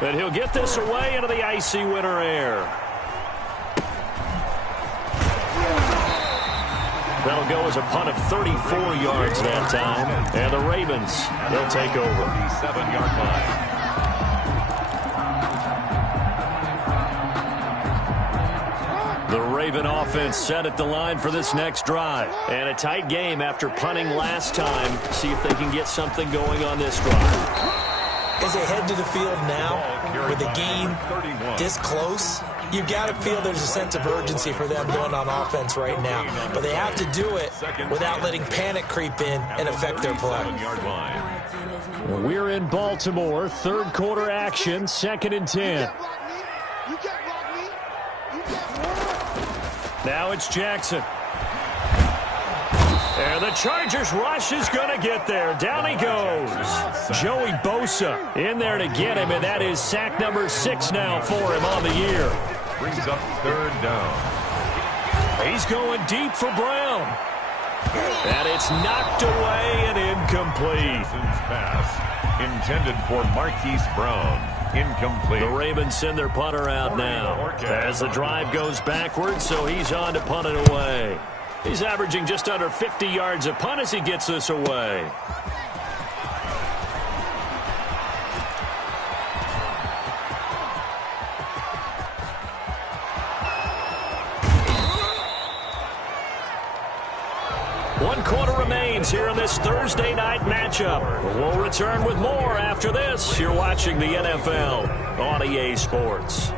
But he'll get this away into the icy winter air. That'll go as a punt of 34 yards that time. And the Ravens, they'll take over. 7-yard line. The Raven offense set at the line for this next drive. And a tight game after punting last time. See if they can get something going on this drive. As they head to the field now, with the game this close, you've got to feel there's a sense of urgency for them going on offense right now. But they have to do it without letting panic creep in and affect their play. We're in Baltimore, third quarter action, 2nd and 10. Now it's Jackson. And the Chargers rush is going to get there. Down he goes. Joey Bosa in there to get him, and that is sack number 6 now for him on the year. Brings up third down. He's going deep for Brown. And it's knocked away and incomplete. Pass intended for Marquise Brown. Incomplete. The Ravens send their punter out now as the drive goes backwards, so he's on to punt it away. He's averaging just under 50 yards a punt as he gets this away. One quarter remains here in this Thursday night matchup. We'll return with more after this. You're watching the NFL on EA Sports.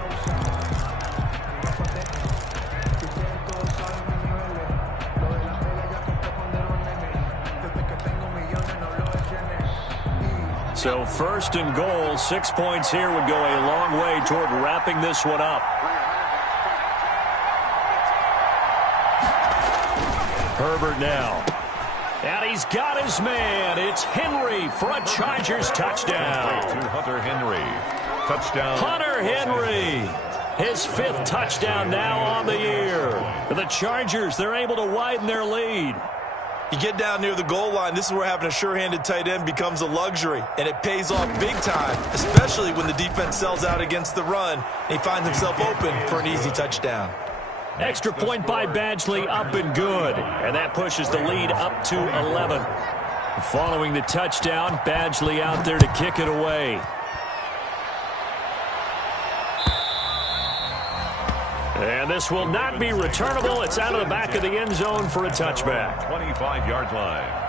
So 1st and goal, 6 points here would go a long way toward wrapping this one up. Herbert now. And he's got his man. It's Henry for a Chargers touchdown. To Hunter Henry. Touchdown. Hunter Henry. His 5th touchdown now on the year. The Chargers, they're able to widen their lead. You get down near the goal line, this is where having a sure-handed tight end becomes a luxury, and it pays off big time, especially when the defense sells out against the run, and he finds himself open for an easy touchdown. Extra point by Badgley, up and good, and that pushes the lead up to 11. Following the touchdown, Badgley out there to kick it away. And this will not be returnable. It's out of the back of the end zone for a touchback. 25-yard line.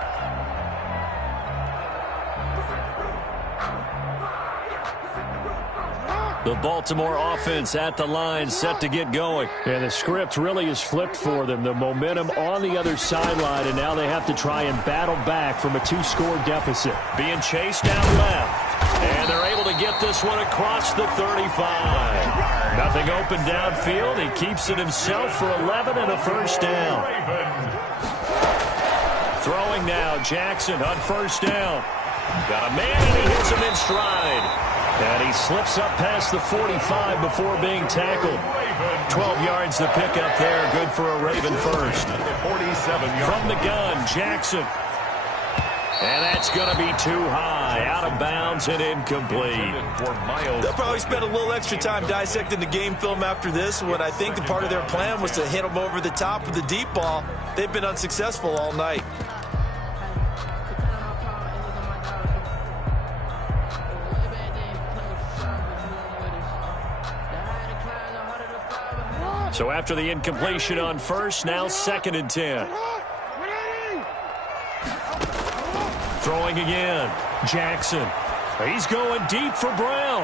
The Baltimore offense at the line, set to get going. And the script really is flipped for them. The momentum on the other sideline, and now they have to try and battle back from a 2-score deficit. Being chased down left. And they're able to get this one across the 35. Nothing open downfield. He keeps it himself for 11 and a first down. Throwing now, Jackson on first down. Got a man, and he hits him in stride. And he slips up past the 45 before being tackled. 12 yards to pick up there. Good for a Raven first. 47 From the gun, Jackson. And that's going to be too high. Out of bounds and incomplete. They'll probably spend a little extra time dissecting the game film after this one. I think the part of their plan was to hit them over the top of the deep ball. They've been unsuccessful all night. So after the incompletion on first, now 2nd and 10. Throwing again. Jackson. He's going deep for Brown.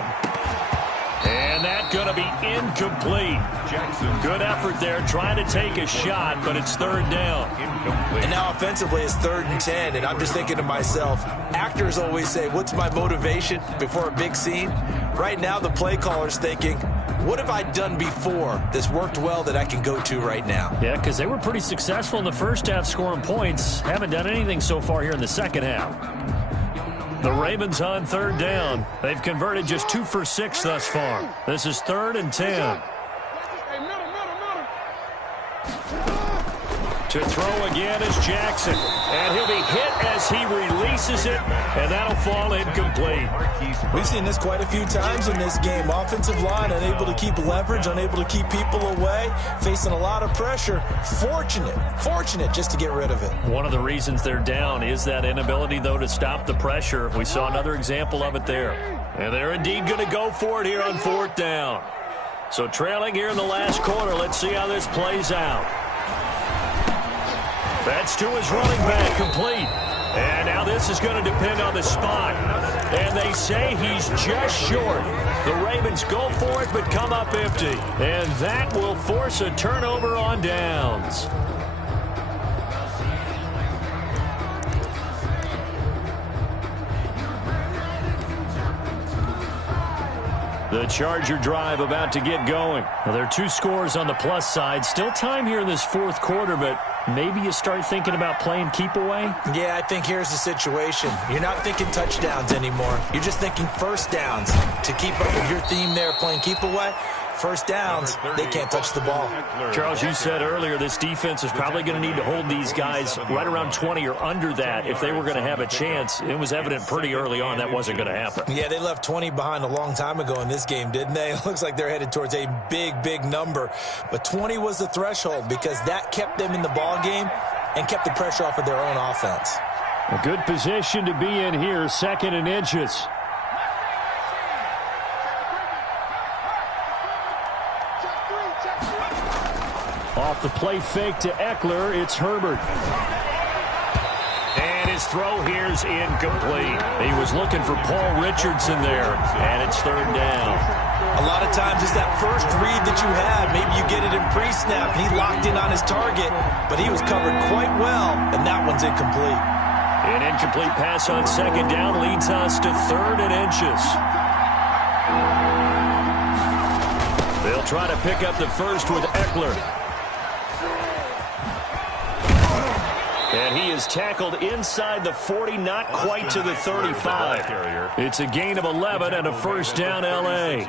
And that's going to be incomplete. Jackson. Good effort there, trying to take a shot, but it's 3rd down. Incomplete. And now offensively it's 3rd and 10, and I'm just thinking to myself, actors always say, what's my motivation before a big scene? Right now the play caller's thinking, what have I done before that's worked well that I can go to right now? Yeah, because they were pretty successful in the first half scoring points. Haven't done anything so far here in the second half. The Ravens on 3rd down. They've converted just 2 for 6 thus far. This is 3rd and 10. To throw again is Jackson. And he'll be hit as he releases it, and that'll fall incomplete. We've seen this quite a few times in this game. Offensive line unable to keep leverage, unable to keep people away, facing a lot of pressure. Fortunate just to get rid of it. One of the reasons they're down is that inability, though, to stop the pressure. We saw another example of it there. And they're indeed going to go for it here on 4th down. So trailing here in the last quarter, let's see how this plays out. That's to his running back, complete. And now this is going to depend on the spot. And they say he's just short. The Ravens go for it, but come up empty. And that will force a turnover on downs. The Charger drive about to get going. Well, there are 2 scores on the plus side. Still time here in this 4th quarter, but maybe you start thinking about playing keep away? Yeah, I think here's the situation. You're not thinking touchdowns anymore. You're just thinking first downs. To keep up with your theme there, playing keep away, first downs, they can't touch the ball. Charles, you said earlier this defense is probably going to need to hold these guys right around 20 or under that if they were going to have a chance. It was evident pretty early on that wasn't going to happen. Yeah, they left 20 behind a long time ago in this game, didn't they? It looks like they're headed towards a big number. But 20 was the threshold because that kept them in the ball game and kept the pressure off of their own offense. A good position to be in here, 2nd and inches. Off the play fake to Eckler, it's Herbert. And his throw here's incomplete. He was looking for Paul Richardson there, and it's 3rd down. A lot of times it's that first read that you have. Maybe you get it in pre-snap. He locked in on his target, but he was covered quite well, and that one's incomplete. An incomplete pass on 2nd down leads us to 3rd and inches. They'll try to pick up the first with Eckler. And he is tackled inside the 40, not quite to the 35. It's a gain of 11 and a first down, L.A.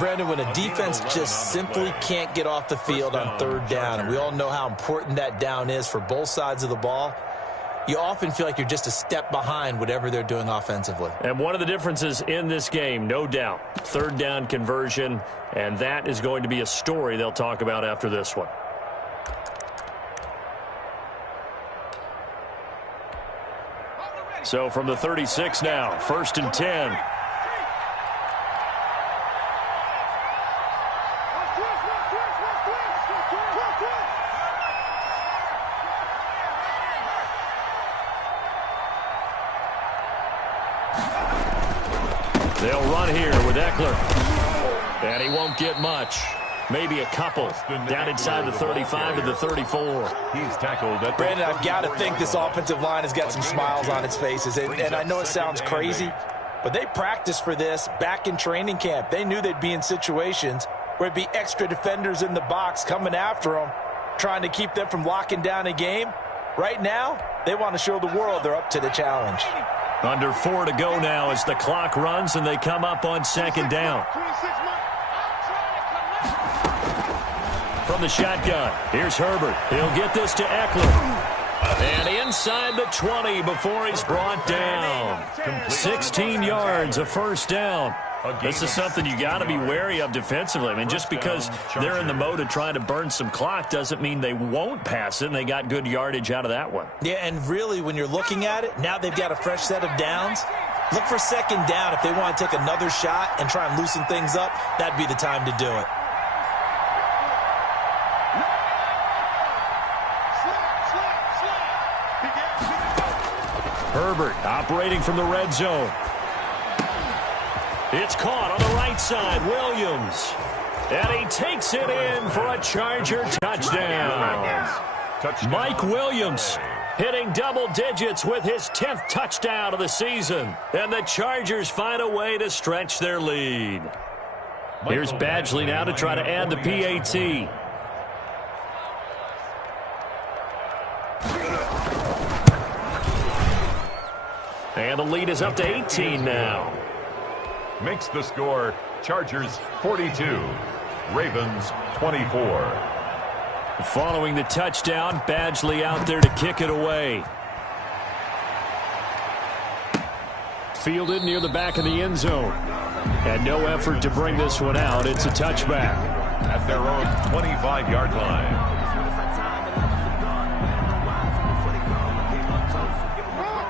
Brandon, when a defense just simply can't get off the field on 3rd down, and we all know how important that down is for both sides of the ball, you often feel like you're just a step behind whatever they're doing offensively. And one of the differences in this game, no doubt, 3rd down conversion, and that is going to be a story they'll talk about after this one. So from the 36 now, 1st and 10. They'll run here with Eckler. And he won't get much. Maybe a couple. Down inside the 35 to the 34. He's tackled at Brandon, I've got to think this offensive line has got some smiles on its faces. And I know it sounds crazy, but they practiced for this back in training camp. They knew they'd be in situations where it'd be extra defenders in the box coming after them, trying to keep them from locking down a game. Right now, they want to show the world they're up to the challenge. Under 4 to go now as the clock runs and they come up on 2nd down. from the shotgun. Here's Herbert. He'll get this to Eckler. And inside the 20 before he's brought down. 16 yards, a first down. This is something you got to be wary of defensively. I mean, just because they're in the mode of trying to burn some clock doesn't mean they won't pass it, and they got good yardage out of that one. Yeah, and really, when you're looking at it, now they've got a fresh set of downs. Look for second down if they want to take another shot and try and loosen things up. That'd be the time to do it. Herbert operating from the red zone. It's caught on the right side. Williams. And he takes it in for a Charger touchdown. Mike Williams hitting double digits with his 10th touchdown of the season. And the Chargers find a way to stretch their lead. Here's Badgley now to try to add the PAT. And the lead is up to 18 now. Makes the score Chargers 42, Ravens 24. Following the touchdown, Badgley out there to kick it away. Fielded near the back of the end zone. And no effort to bring this one out. It's a touchback. At their own 25-yard line.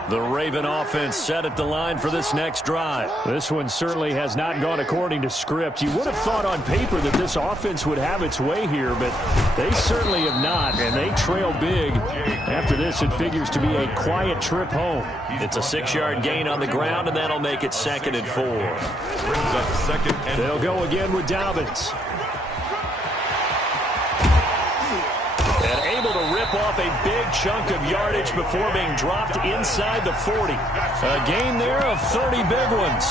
The Raven offense set at the line for this next drive. This one certainly has not gone according to script. You would have thought on paper that this offense would have its way here, but they certainly have not, and they trail big. After this, it figures to be a quiet trip home. It's a 6-yard gain on the ground, and that'll make it 2nd and 4. Brings up 2nd and 4. They'll go again with Dobbins. Able to rip off a big chunk of yardage before being dropped inside the 40. A gain there of 30 big ones.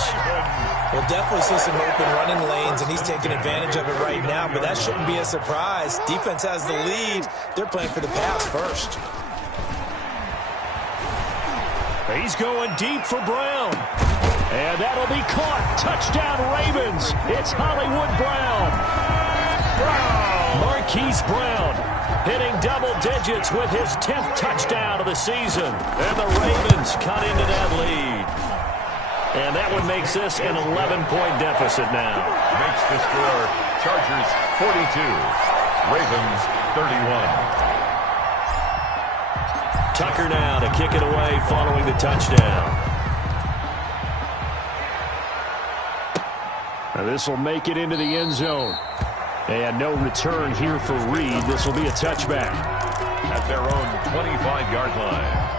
We'll definitely see some open running lanes, and he's taking advantage of it right now, but that shouldn't be a surprise. Defense has the lead. They're playing for the pass first. He's going deep for Brown. And that'll be caught. Touchdown, Ravens. It's Hollywood Brown. Marquise Brown hitting double digits with his 10th touchdown of the season. And the Ravens cut into that lead. And that one makes this an 11-point deficit now. Makes the score Chargers 42, Ravens 31. Tucker now to kick it away following the touchdown. Now this will make it into the end zone. And no return here for Reed. This will be a touchback. At their own 25-yard line.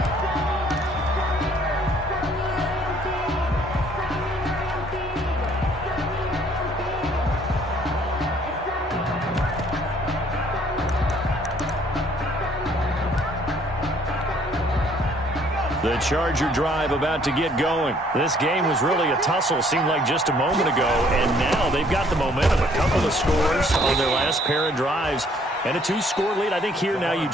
The Charger drive about to get going. This game was really a tussle, seemed like just a moment ago, and now they've got the momentum. A couple of scores on their last pair of drives, and a 2-score lead. I think here now you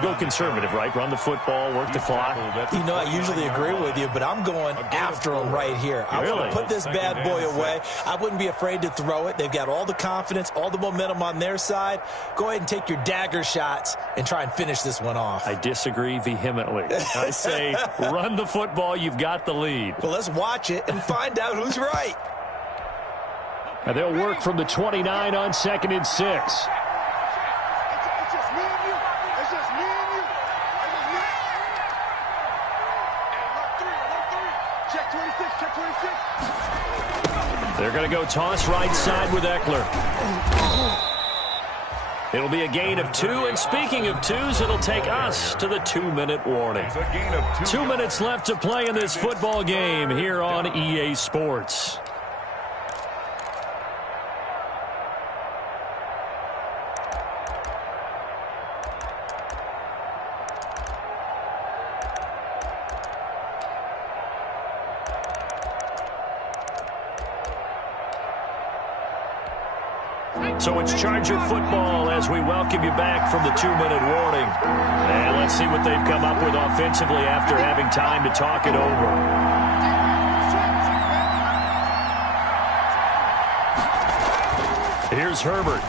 go conservative, right? Run the football, work the clock. You know, I usually agree with you, but I'm going after them right here. I want to put this bad boy away. I wouldn't be afraid to throw it. They've got all the confidence, all the momentum on their side. Go ahead and take your dagger shots and try and finish this one off. I disagree vehemently. I say run the football. You've got the lead. Well, let's watch it and find out who's right. And they'll work from the 29 on 2nd and 6. They're going to go toss right side with Eckler. It'll be a gain of 2, and speaking of 2s, it'll take us to the 2-minute warning. 2 minutes left to play in this football game here on EA Sports. So it's Charger football as we welcome you back from the 2-minute warning. And let's see what they've come up with offensively after having time to talk it over. Here's Herbert.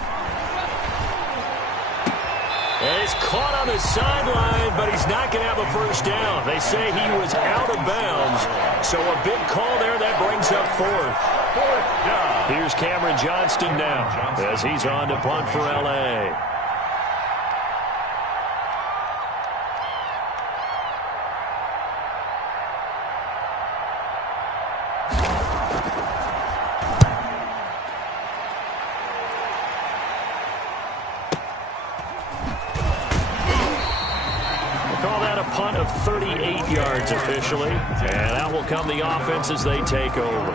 caught on the sideline, but he's not going to have a first down. They say he was out of bounds, so a big call there that brings up fourth. Here's Cameron Johnston now as he's on to punt for L.A. Punt of 38 yards officially, and out will come the offense as they take over.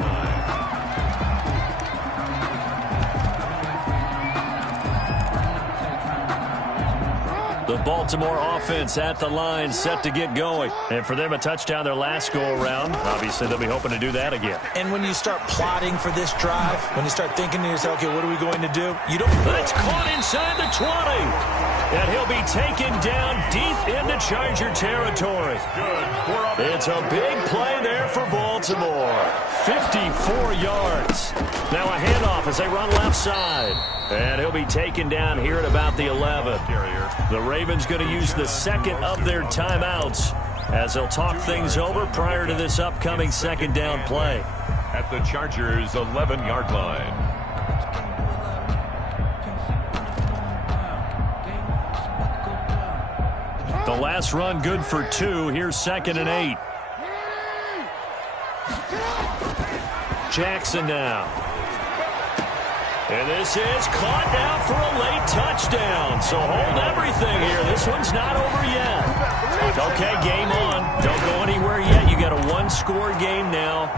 The Baltimore offense at the line, set to get going. And for them, a touchdown their last go-around. Obviously, they'll be hoping to do that again. And when you start plotting for this drive, when you start thinking to yourself, okay, what are we going to do? You don't. That's caught inside the 20. And he'll be taken down deep into Charger territory. It's a big play there for Baltimore. 54 yards. Now a handoff as they run left side. And he'll be taken down here at about the 11. The Ravens going to use the second of their timeouts as they'll talk things over prior to this upcoming second down play. At the Chargers' 11-yard line. The last run good for 2. Here's 2nd and 8. Jackson now. And this is caught now for a late touchdown. So hold everything here. This one's not over yet. Okay, game on. Don't go anywhere yet. You got a one-score game now.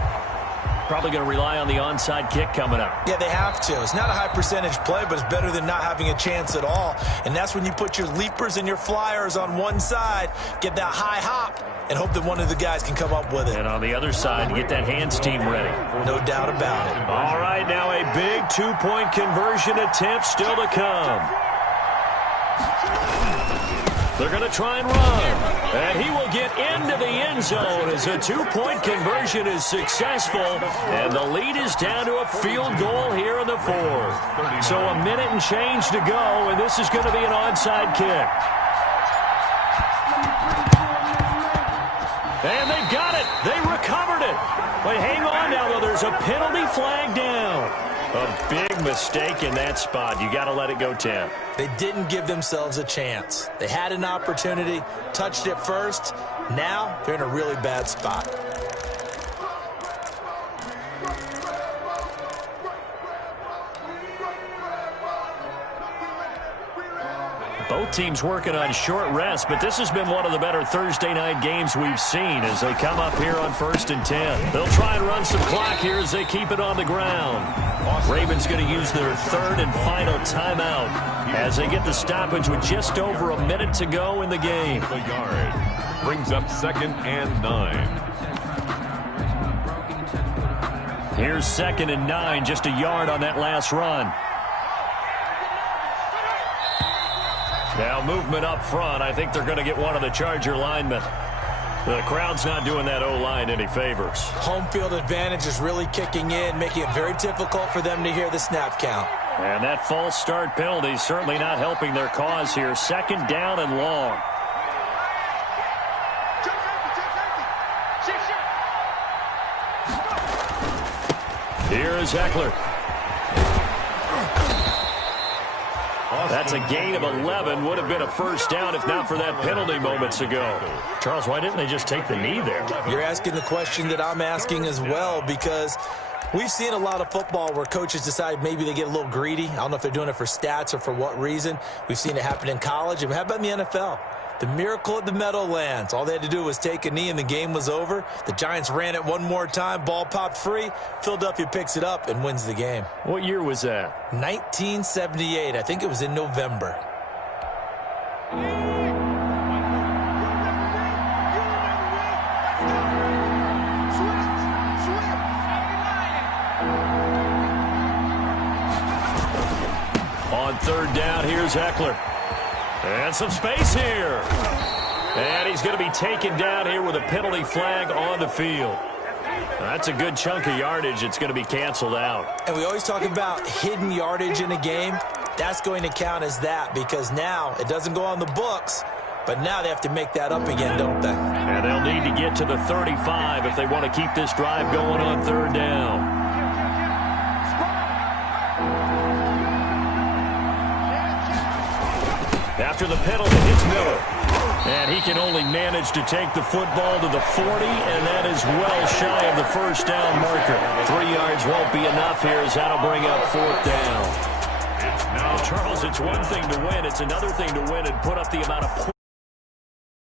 Probably going to rely on the onside kick coming up. Yeah, they have to. It's not a high percentage play, but it's better than not having a chance at all. And that's when you put your leapers and your flyers on one side, get that high hop, and hope that one of the guys can come up with it. And on the other side, get that hands team ready. No doubt about it. All right, now a big two-point conversion attempt still to come. They're going to try and run. And he will get into the end zone as a two-point conversion is successful. And the lead is down to a field goal here in the fourth. So a minute and change to go, and this is going to be an onside kick. And they've got it. They recovered it. But hang on now, though. There's a penalty flag down. A big mistake in that spot. You got to let it go 10. They didn't give themselves a chance. They had an opportunity, touched it first. Now they're in a really bad spot. Both teams working on short rest, but this has been one of the better Thursday night games we've seen as they come up here on 1st and 10. They'll try and run some clock here as they keep it on the ground. Ravens going to use their third and final timeout as they get the stoppage with just over a minute to go in the game. The yard brings up 2nd and 9. Here's 2nd and 9, just a yard on that last run. Now movement up front. I think they're going to get one of the Charger linemen. The crowd's not doing that O-line any favors. Home field advantage is really kicking in, making it very difficult for them to hear the snap count. And that false start penalty is certainly not helping their cause here. 2nd down and long. Here is Eckler. That's a gain of 11. Would have been a first down if not for that penalty moments ago. Charles, why didn't they just take the knee there? You're asking the question that I'm asking as well, because we've seen a lot of football where coaches decide maybe they get a little greedy. I don't know if they're doing it for stats or for what reason. We've seen it happen in college. And how about in the NFL? The miracle at the Meadowlands. All they had to do was take a knee and the game was over. The Giants ran it one more time. Ball popped free. Philadelphia picks it up and wins the game. What year was that? 1978. I think it was in November. On 3rd down, here's Eckler. And some space here. And he's going to be taken down here with a penalty flag on the field. That's a good chunk of yardage. It's going to be canceled out. And we always talk about hidden yardage in a game. that's going to count as that because now it doesn't go on the books, but now they have to make that up again, don't they? And they'll need to get to the 35 if they want to keep this drive going on third down. After the penalty, hits Miller. And he can only manage to take the football to the 40, and that is well shy of the first down marker. 3 yards won't be enough here as that'll bring up fourth down. Charles, it's one thing to win. It's another thing to win and put up the amount of points.